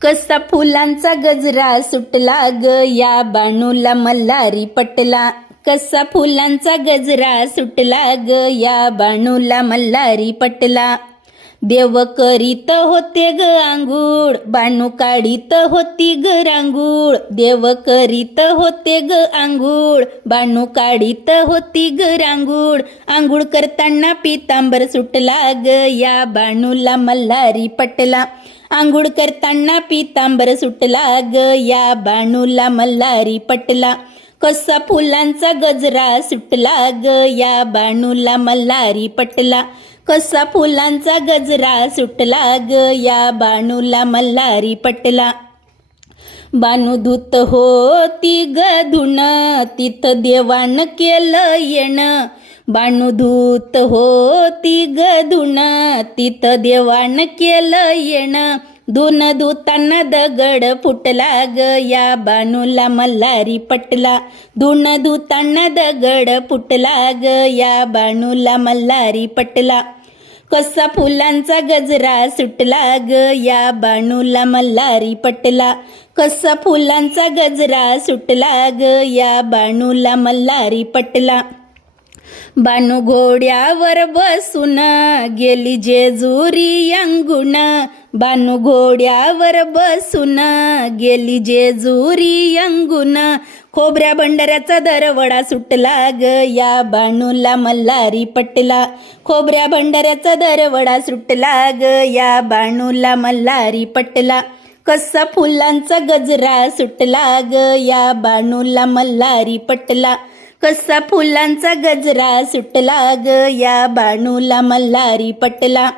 कसा फुलांचा गजरा सुटला ग या बाणूला मल्हारी पटला. कसा फुलांचा गजरा सुटला ग या बाणूला मल्हारी पटला. देव करीत होते ग आंघोळ बाणू काढीत होती ग रांगोळ. देव करीत होते ग आंघोळ बाणू काढीत होती ग रांगोळ. आंघोळ करताना पितांबर सुटला ग या बाणूला मल्हारी पटला. आंघोळ करताना पितांबर सुटला ग या बाणूला मल्हारी पटला. कसा फुलांचा गजरा सुटला ग या बाणूला मल्हारी पटला. कसा फुलांचा गजरा सुटला ग या बाणूला मल्हारी पटला. बाणू धूत होती ग धुन तिथं देवान केलं येणं. बाणू धूत होती ग धुन तिथं देवान केलं येणं. धुन धुताना दगड फुटला ग या बाणूला मल्हारी पटला. धुन धुताना दगड फुटला ग या बाणूला मल्हारी पटला. कसा फुलांचा गजरा सुटला ग या बाणूला मल्हारी पटला. कसा फुलांचा गजरा सुटला ग या बाणूला मल्हारी पटला. बाणू घोड्यावर बसून गेली जेजुरी अंगुण. बाणू घोड्यावर बसून गेली जेजुरी अंगुण. खोबऱ्या भंडाऱ्याचा दरवडा सुटला ग या बाणूला मल्हारी पटला. खोबऱ्या भंडाऱ्याचा दरवडा सुटला ग या बाणूला मल्हारी पटला. कसा फुलांचा गजरा सुटला ग या बाणूला मल्हारी पटला. कसा फुलांचा गजरा सुटला ग या बाणूला मल्हारी पटला.